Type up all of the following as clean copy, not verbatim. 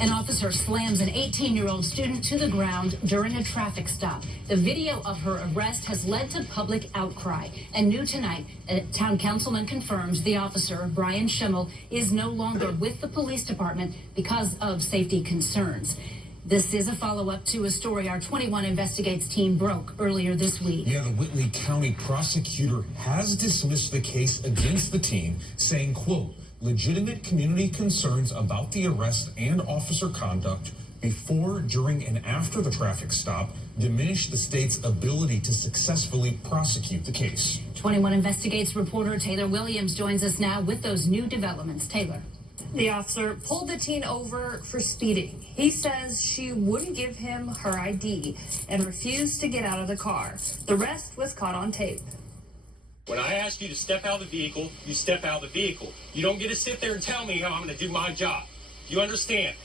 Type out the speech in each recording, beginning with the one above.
An officer slams an 18-year-old student to the ground during a traffic stop. The video of her arrest has led to public outcry. And new tonight, a town councilman confirms the officer, Brian Schimmel, is no longer with the police department because of safety concerns. This is a follow-up to a story our 21 Investigates team broke earlier this week. Yeah, the Whitley County prosecutor has dismissed the case against the teen, saying, quote, legitimate community concerns about the arrest and officer conduct before, during, and after the traffic stop diminish the state's ability to successfully prosecute the case. 21 Investigates reporter Taylor Williams joins us now with those new developments. Taylor. The officer pulled the teen over for speeding. He says she wouldn't give him her ID and refused to get out of the car. The rest was caught on tape. When I ask you to step out of the vehicle, you step out of the vehicle. You don't get to sit there and tell me how I'm going to do my job. You understand?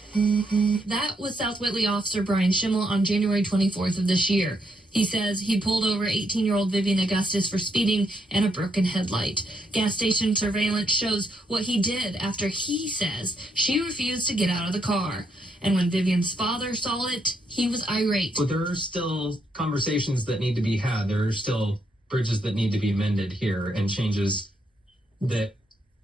That was South Whitley officer Brian Schimmel on January 24th of this year. He says he pulled over 18-year-old Vivian Augustus for speeding and a broken headlight. Gas station surveillance shows what he did after he says she refused to get out of the car. And when Vivian's father saw it, he was irate. But there are still conversations that need to be had. There are still bridges that need to be mended here and changes that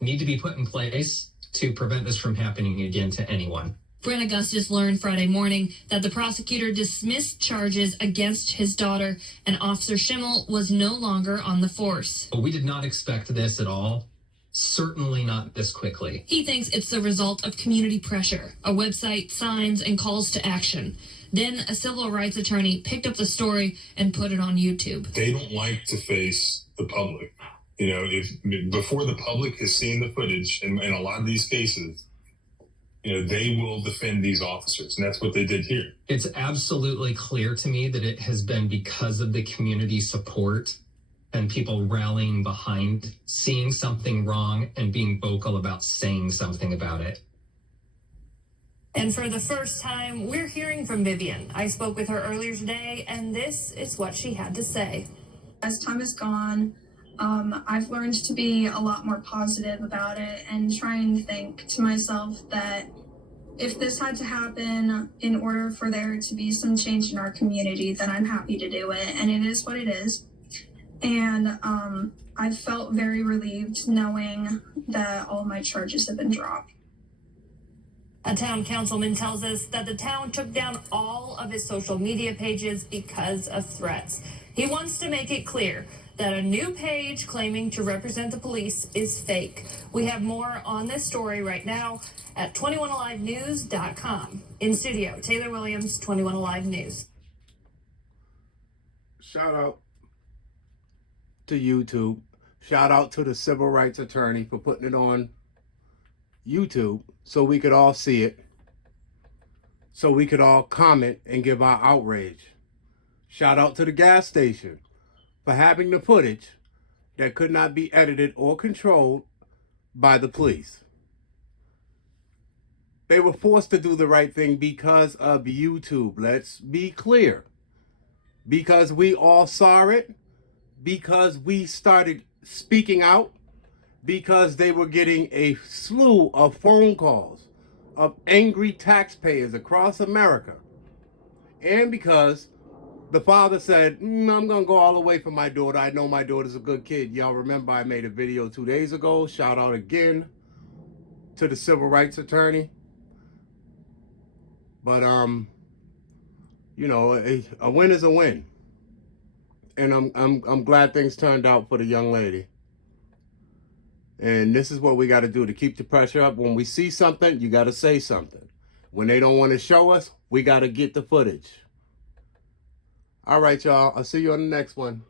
need to be put in place to prevent this from happening again to anyone. Brent Augustus learned Friday morning that the prosecutor dismissed charges against his daughter, and Officer Schimmel was no longer on the force. We did not expect this at all. Certainly not this quickly. He thinks it's the result of community pressure, a website, signs, and calls to action. Then a civil rights attorney picked up the story and put it on YouTube. They don't like to face the public. You know, if before the public has seen the footage in a lot of these cases, you know, they will defend these officers, and that's what they did here. It's absolutely clear to me that it has been because of the community support and people rallying behind seeing something wrong and being vocal about saying something about it. And for the first time, we're hearing from Vivian. I spoke with her earlier today, and this is what she had to say. As time has gone, I've learned to be a lot more positive about it and try and think to myself that if this had to happen in order for there to be some change in our community, then I'm happy to do it. And it is what it is. And I've felt very relieved knowing that all my charges have been dropped. A town councilman tells us that the town took down all of his social media pages because of threats. He wants to make it clear that a new page claiming to represent the police is fake. We have more on this story right now at 21alivenews.com. In studio, Taylor Williams, 21 Alive News. Shout out to YouTube. Shout out to the civil rights attorney for putting it on YouTube so we could all see it, so we could all comment and give our outrage. Shout out to the gas station for having the footage that could not be edited or controlled by the police. They were forced to do the right thing because of YouTube. Let's be clear. Because we all saw it, because we started speaking out, because they were getting a slew of phone calls of angry taxpayers across America, and because the father said, I'm going to go all the way for my daughter. I know my daughter's a good kid. Y'all remember I made a video 2 days ago. Shout out again to the civil rights attorney. But, you know, a win is a win. And I'm glad things turned out for the young lady. And this is what we got to do to keep the pressure up. When we see something, you got to say something. When they don't want to show us, we got to get the footage. All right, y'all. I'll see you on the next one.